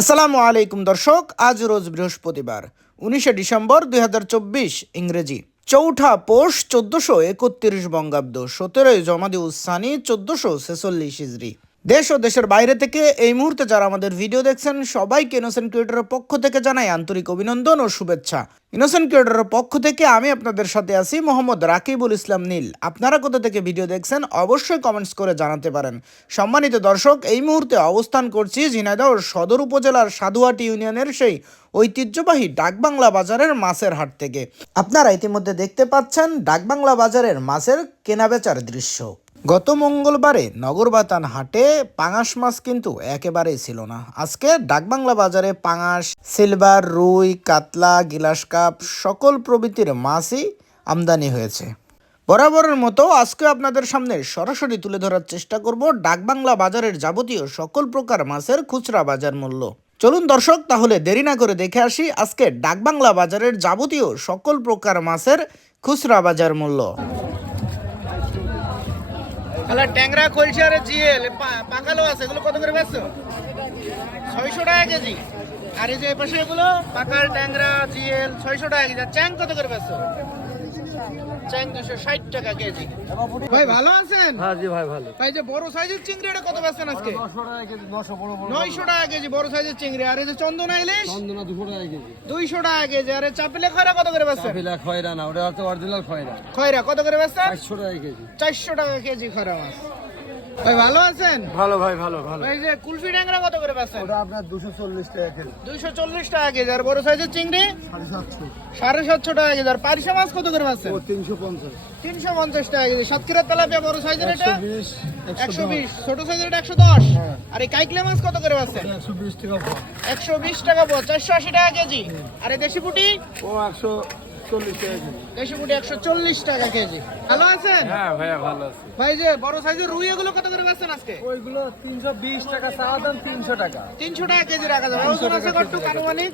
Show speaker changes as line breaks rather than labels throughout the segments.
আসসালামু আলাইকুম, দর্শক। আজ রোজ বৃহস্পতিবার, উনিশে ডিসেম্বর দুই হাজার চব্বিশ, ইংরেজি। চৌঠা পোষ চোদ্দশো একত্রিশ বঙ্গাব্দ, সতেরোই জমাদি উসানি চোদ্দশো ছেচল্লিশ ইজরি দেশ ও দেশের বাইরে থেকে এই মুহূর্তে যারা আমাদের ভিডিও দেখছেন, সবাইকে ইনোসেন্ট ক্রিয়েটরের পক্ষ থেকে জানাই আন্তরিক অভিনন্দন ও শুভেচ্ছা। ইনোসেন্ট ক্রিয়েটরের পক্ষ থেকে আমি আপনাদের সাথে আছি মোহাম্মদ রাকিবুল ইসলাম নীল। আপনারা কোথা থেকে ভিডিও দেখছেন, অবশ্যই কমেন্টস করে জানাতে পারেন। সম্মানিত দর্শক, এই মুহূর্তে অবস্থান করছি ঝিনাইদহ সদর উপজেলার সাধুয়াটি ইউনিয়নের সেই ঐতিহ্যবাহী ডাকবাংলা বাজারের মাছের হাট থেকে। আপনারা ইতিমধ্যে দেখতে পাচ্ছেন, ডাকবাংলা বাজারের মাছের কেনাবেচার দৃশ্য। গত মঙ্গলবারে নগরবাতান হাটে পাঙাশ মাছ কিন্তু একেবারেই ছিল না। আজকে ডাকবাংলা বাজারে পাঙাশ, সিলভার, রুই, কাতলা, গিলাস কাপ সকল প্রভৃতির মাছই আমদানি হয়েছে। বরাবরের মতো আজকে আপনাদের সামনে সরাসরি তুলে ধরার চেষ্টা করব ডাকবাংলা বাজারের যাবতীয় সকল প্রকার মাছের খুচরা বাজার মূল্য। চলুন দর্শক, তাহলে দেরি না করে দেখে আসি আজকে ডাকবাংলা বাজারের যাবতীয় সকল প্রকার মাছের খুচরা বাজার মূল্য। তাহলে ট্যাংরা কলসার জিএল পাকালো আছে, এগুলো কত করে বেচছো? ছয়শো টাকা কেজি। আর এই যে এপাশে এগুলো পাকাল ট্যাংরা, জিএল, ছয়শো টাকা কেজি। চ্যাং কত করে বেচছো? ভাই ভালো আছেন?
হ্যাঁ জি ভাই ভালো।
ভাই যে বড় সাইজের চিংড়ি এটা কত বেচছেন আজকে?
নশো টাকা কেজি নশো বড় বড়
নয়শো টাকা কেজি বড় সাইজের চিংড়ি। আর এই যে চন্দনা ইলিশ?
চন্দনা দুশো টাকা কেজি।
দুইশো টাকা কেজি। আর এই খয়রা কত করে বেচছেন?
খয়রা না ওটা হচ্ছে অরিজিনাল খয়রা।
খয়রা কত করে বেচছেন?
চারশো টাকা কেজি।
চারশো টাকা কেজি খয়রা মাছ। ভাই ভালো আছেন?
ভালো ভাই ভালো ভালো।
ভাই যে কুলফি ট্যাংরা কত করে বেচছেন
ওটা আপনার দুশো চল্লিশ টাকা কেজি।
দুইশো চল্লিশ টাকা কেজি। আর বড় সাইজের চিংড়ি?
সাড়ে সাতশো।
টাকা কেজি। আর পারিশা মাছ কত করে বেচছেন
ও তিনশো পঞ্চাশ।
তিনশো পঞ্চাশ টাকা কেজি। সাতক্ষীরা তেলাপিয়া বড় সাইজের এটা?
একশো বিশ
একশো বিশ। ছোট সাইজের এটা একশো দশ?
হ্যাঁ।
আর এই কাইকলে মাছ কত করে
একশো বিশ টাকা পোয়া।
একশো বিশ টাকা পো চারশো আশি টাকা কেজি। আর এই দেশি পুটি?
ও একশো চল্লিশ টাকা কেজি
দেশি পুটি একশো চল্লিশ টাকা কেজি। ভালো আছেন?
হ্যাঁ ভাইয়া ভালো আছে।
ভাই যে বড় সাইজের রুই এগুলো কত করে বেচছেন আজকে?
ওইগুলো তিনশো বিশ টাকা চাওয়া দাম তিনশো টাকা।
তিনশো টাকা কেজি রাখা যাবে। ওজন আছে কত আনুমানিক?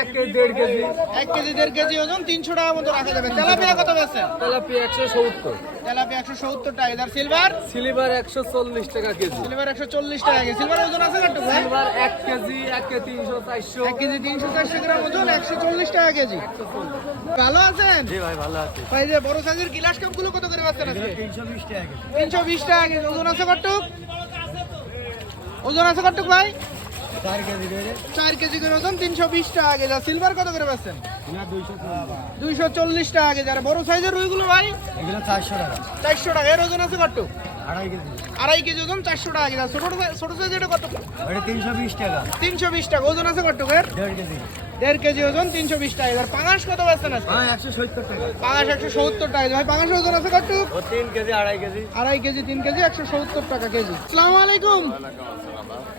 এক কেজি দেড় কেজি।
এক কেজি দেড় কেজি ওজন তিনশো টাকা মতো রাখা যাবে। তেলাপিয়া কত বেচছেন?
তেলাপিয়া একশো সত্তর।
তেলাপিয়া একশো সত্তর টাকা আর সিলভার
সিলিভার একশো চল্লিশ টাকা কেজি।
সিলভার একশো চল্লিশ টাকা কেজি। সিলভার ওজন আছে কত ভাই?
সিলভার এক কেজি এক কেজি তিনশো চারশো।
এক কেজি তিনশো চারশো গ্রাম ওজন একশো চল্লিশ টাকা কেজি। ভালো আছেন?
জি ভাই ভালো আছে।
ভাই যে বড় সাইজের গিলাস কাপগুলো কত করে আজকে?
তিনশো বিশ টাকা কেজি।
তিনশো বিশ টাকা কেজি। ওজন আছে কটুক ওজন আছে কটুক ভাই?
চার কেজি
করে। ওজন তিনশো বিশ টাকা কেজি। সিলভার কত করে
পাচ্ছেন দুইশো
চল্লিশ টাকা। কেজি। আর বড় সাইজের রুইগুলো ভাই?
এগুলো চারশো টাকা।
চারশো টাকা। এর ওজন আছে কটুক
আড়াই কেজি।
আড়াই কেজি ওজন চারশো টাকা কেজি। ছোট ছোট সাইজ এটা
কত? তিনশো বিশ টাকা।
তিনশো বিশ টাকা। ওজন আছে কটুক এর
দেড় কেজি।
দেড় কেজি ওজন তিনশো বিশ টাকা। আর পাঙাশ কত আজকে?
হ্যাঁ একশো সত্তর টাকা।
পাঙাশ একশো সত্তর টাকা। ভাই পাঙাশ ওজন আছে
ও তিন কেজি আড়াই কেজি।
আড়াই কেজি তিন কেজি একশো সত্তর টাকা কেজি। আসসালামু আলাইকুম।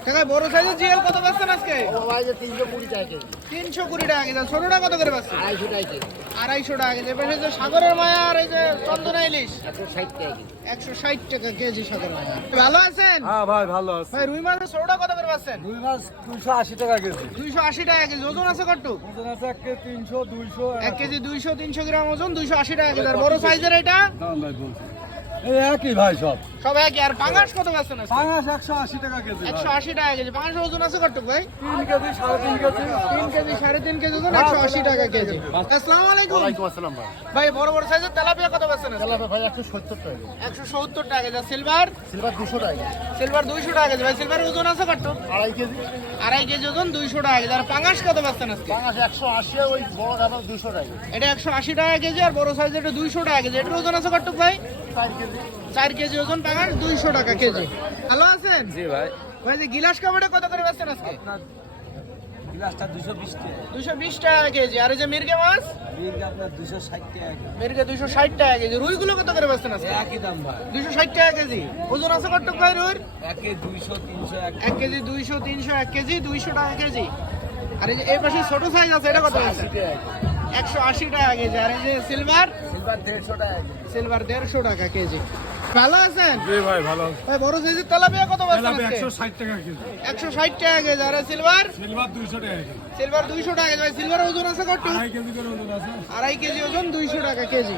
টাকা বড় সাইজের জিএল কত বেচছেন আজকে?
তিনশো কুড়ি টাকা কেজি।
তিনশো কুড়ি টাকা কেজি। ছোটটা কত করে বেচছেন?
আড়াইশো টাকা কেজি।
আড়াইশো টাকা কেজি। এবার যে সাগরের মায়া আর এই যে চন্দনা ইলিশ।
একশো ষাট টাকা কেজি।
একশো ষাট টাকা কেজি সাগর মায়া। ভালো আছেন?
হ্যাঁ ভাই ভালো আছে।
ভাই রুই মাছের ছোটটা কত করে বেচছেন?
দুই মাস দুশো আশি টাকা কেজি।
দুইশো আশি টাকা কেজি। ওজন আছে কটু
ওজন আছে এক কেজি তিনশো দুইশো
এক কেজি দুইশো তিনশো গ্রাম ওজন দুইশো আশি টাকা কেজি আর বড় সাইজের এটা?
দাম ভাই বলছি। এই একই ভাই সব।
সব একই আর পাঙাশ কত বেচছেন?
পাঙাশ একশো আশি টাকা কেজি ভাই।
একশো আশি টাকা কেজি। পাঙাশের ওজন আছে কটুক ভাই?
তিন কেজি সাড়ে তিন কেজি।
তিন কেজি সাড়ে তিন কেজি ওজন একশো আশি টাকা কেজি। আসসালামু আলাইকুম।
আসসালাম ভাই।
ভাই বড় বড় সাইজের তেলাপিয়া কত বেচছেন আজকে?
তেলাপে ভাই একশো সত্তর টাকা কেজি।
একশো সত্তর টাকা কেজি। সিলভার?
সিলভার দুশো টাকা
সিলভার দুইশো টাকা কেজি। ভাই সিলভার ওজন আছে কটুক
আড়াই কেজি।
আড়াই কেজি ওজন দুইশো টাকা কেজি। আর পাঙাশ কত বেচছেন আজকে?
পাঙাশ একশো আশি ওই বড় আবার দুশো টাকা
এটা একশো আশি টাকা কেজি আর বড় সাইজের এটা দুইশো টাকা কেজি। এটার ওজন আছে কটুক ভাই?
চার কেজি।
চার কেজি ওজন পাঙাশ দুইশো টাকা কেজি ভালো আছেন
জি ভাই
ভাই যে গিলাস কাপড়ে কত করে বেচছেন আজকে
গ্লাসটা টাকা
কেজি আর এই যে মির্গে মাছ
বিল আপনার দুশো ষাট টাকা কেজি
মির্গে টাকা কেজি রুইগুলো কত করে বেচছেন আজকে
একই দাম ভাই
দুইশো ষাট টাকা কেজি ওজন আছে কটুক ভাই
একে দুইশো তিনশো এক
এক কেজি দুইশো তিনশো এক কেজি দুইশো টাকা কেজি আর এই যে এই পাশে ছোট সাইজ আছে এটা কত আছে
আশি টাকা কেজি
একশো আশি টাকা কেজি আর এই যে সিলভার
সিলভার দেড়শো টাকা
সিলভার দেড়শো টাকা কেজি ভালো আছেন?
জি ভাই ভালো
ভাই বড় সাইজের তেলাপিয়া কত বেচছেন তেলাপিয়া
একশো ষাট টাকা কেজি।
একশো ষাট টাকা কেজি আর সিলভার
সিলভার দুইশো টাকা কেজি।
সিলভার দুইশো টাকা কেজি। ভাই সিলভার ওজন আছে কত
আড়াই কেজি করে ওজন আছে।
আড়াই কেজি ওজন দুইশো টাকা কেজি।